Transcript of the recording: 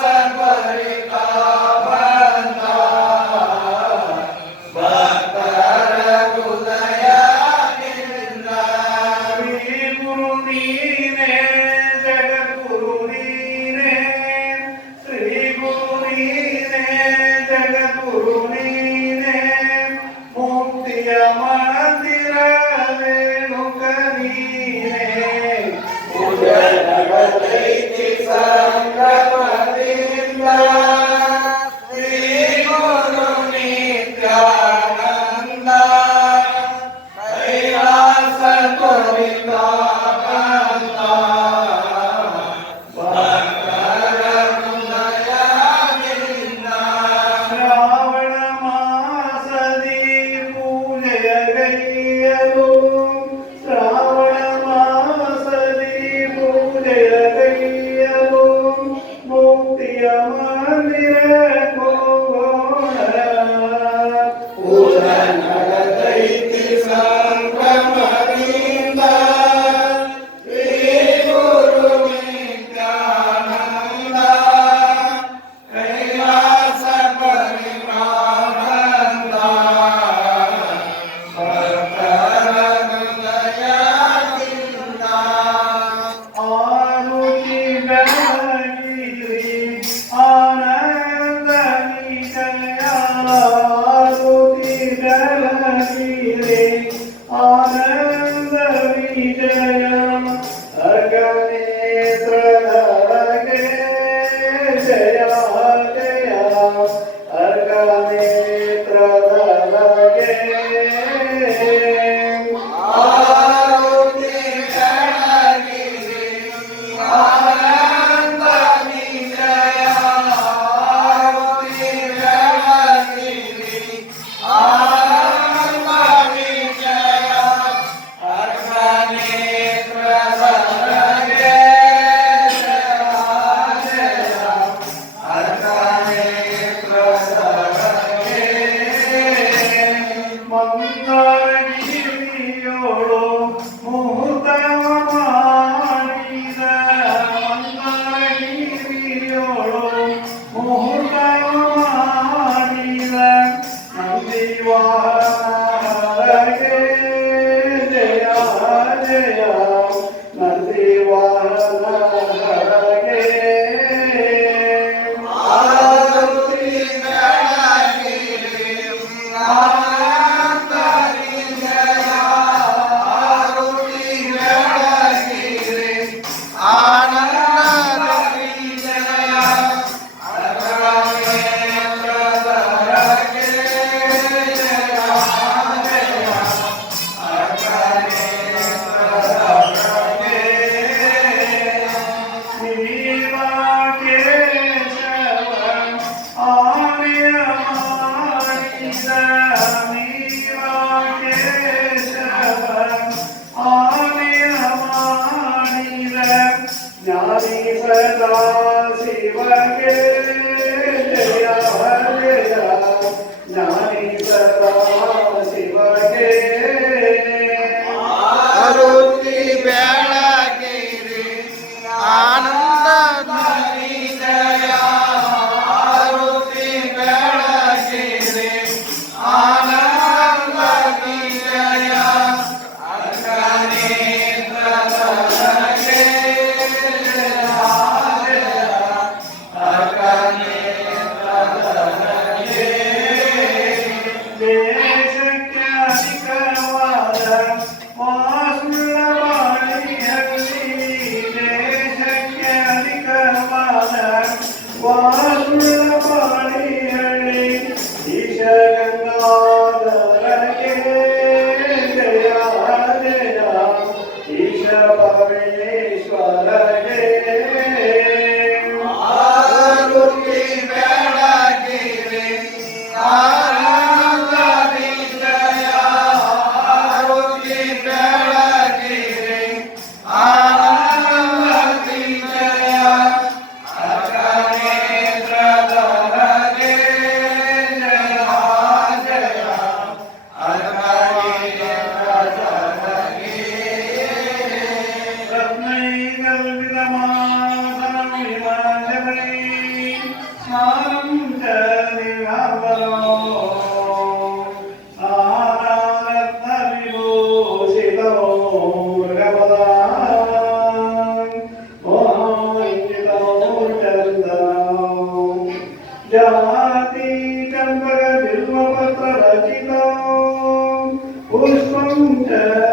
सर्वरिता Agane Hare Krishna. Qual జాతి కంపక బిల్వపత్ర రచిత. పుష్పం చ రూపం తదా